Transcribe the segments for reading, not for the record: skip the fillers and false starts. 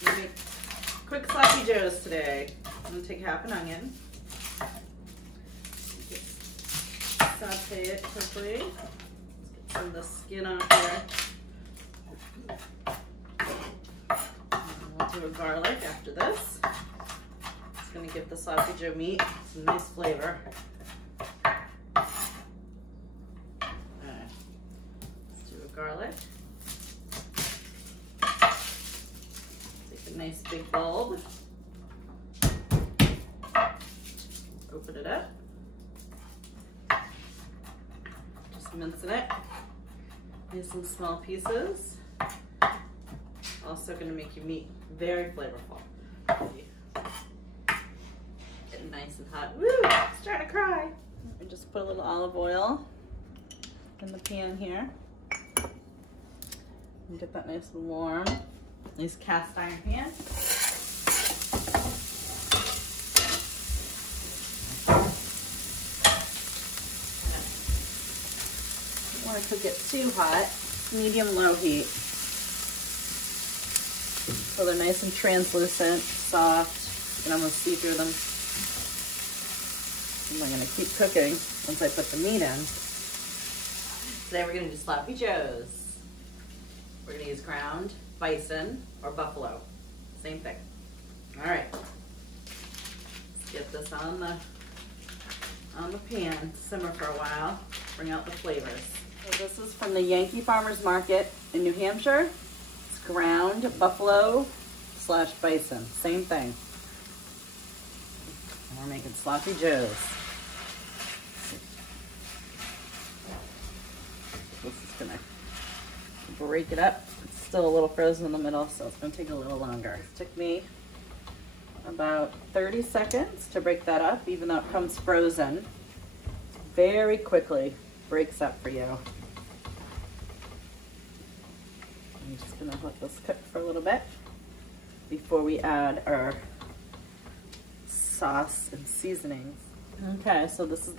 I'm gonna make quick sloppy joes today. I'm gonna take half an onion. Saute it quickly. Let's get some of the skin off here. And we'll do a garlic after this. It's gonna give the sloppy joe meat some nice flavor. Garlic. Take a nice big bulb. Open it up. Just mincing it. Nice and small pieces. Also going to make your meat very flavorful. Getting nice and hot. Woo! Starting to cry. And just put a little olive oil in the pan here. And get that nice and warm. Nice cast iron pan. Don't want to cook it too hot. Medium-low heat. So they're nice and translucent, soft. You can almost see through them. And I'm going to keep cooking once I put the meat in. Today we're going to do sloppy joes. We're going to use ground bison or buffalo. Same thing. All right. Let's get this on the pan, simmer for a while, bring out the flavors. So this is from the Yankee Farmers Market in New Hampshire. It's ground buffalo / bison. Same thing. And we're making sloppy joes. This is going to break it up. It's still a little frozen in the middle, so it's going to take a little longer. It took me about 30 seconds to break that up, even though it comes frozen. Very quickly breaks up for you. I'm just going to let this cook for a little bit before we add our sauce and seasonings. Okay, so this is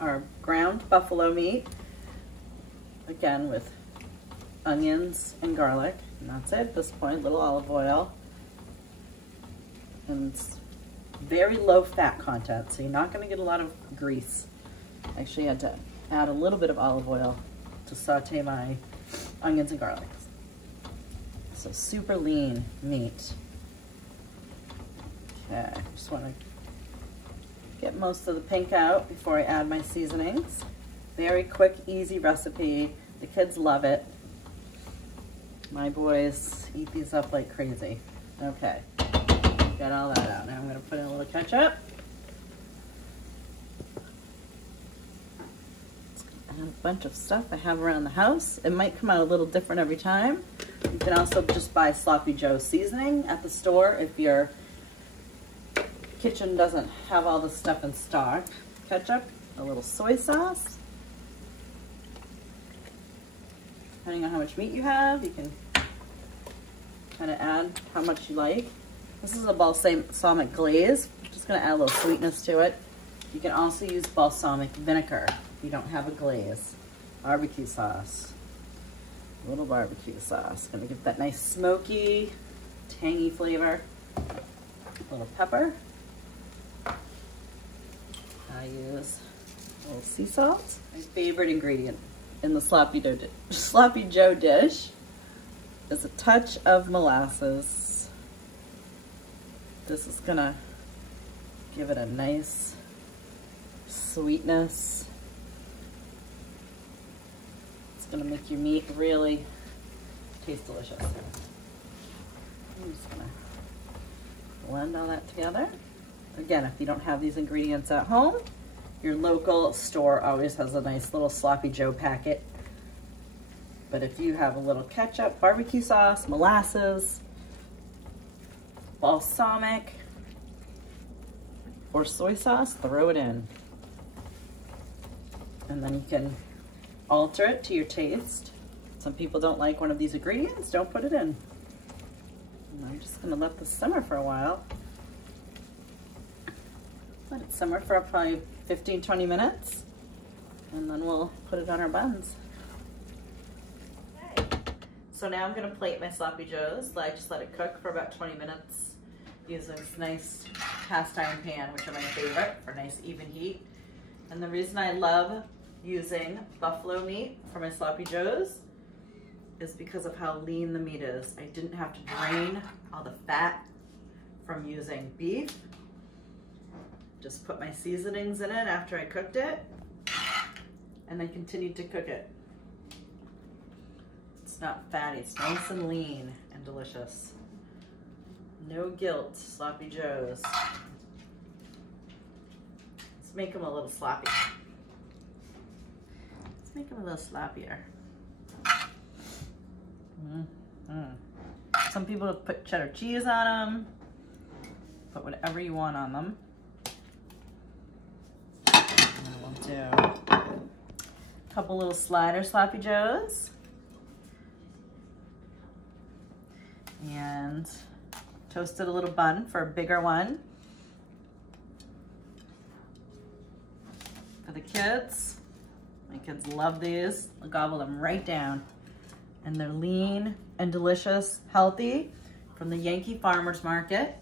our ground buffalo meat, again with onions and garlic, and that's it at this point. Little olive oil, and it's very low fat content, so you're not going to get a lot of grease. Actually, I had to add a little bit of olive oil to saute my onions and garlic. So super lean meat. Okay, just want to get most of the pink out before I add my seasonings. Very quick, easy recipe. The kids love it. My boys eat these up like crazy. Okay, got all that out. Now I'm going to put in a little ketchup. Add a bunch of stuff I have around the house. It might come out a little different every time. You can also just buy sloppy joe seasoning at the store if your kitchen doesn't have all the stuff in stock. Ketchup, a little soy sauce. Depending on how much meat you have, you can kind of add how much you like. This is a balsamic glaze. Just going to add a little sweetness to it. You can also use balsamic vinegar if you don't have a glaze. Barbecue sauce. A little barbecue sauce. Going to give that nice smoky, tangy flavor. A little pepper. I use a little sea salt. My favorite ingredient in the sloppy joe dish is a touch of molasses. This is gonna give it a nice sweetness. It's gonna make your meat really taste delicious. I'm just gonna blend all that together. Again, if you don't have these ingredients at home, your local store always has a nice little sloppy joe packet. But if you have a little ketchup, barbecue sauce, molasses, balsamic, or soy sauce, throw it in. And then you can alter it to your taste. Some people don't like one of these ingredients, don't put it in. And I'm just gonna let this simmer for a while. Let it simmer for probably 15-20 minutes, and then we'll put it on our buns. Okay. So now I'm gonna plate my sloppy joes. I just let it cook for about 20 minutes using this nice cast iron pan, which are my favorite for nice even heat. And the reason I love using buffalo meat for my sloppy joes is because of how lean the meat is. I didn't have to drain all the fat from using beef. Just put my seasonings in it after I cooked it, and then continued to cook it. It's not fatty, it's nice and lean and delicious. No guilt, sloppy joes. Let's make them a little sloppy. Let's make them a little sloppier. Some people put cheddar cheese on them. Put whatever you want on them. And we'll do a couple little slider sloppy joes. And toasted a little bun for a bigger one. For the kids. My kids love these. I'll gobble them right down. And they're lean and delicious, healthy, from the Yankee Farmers Market.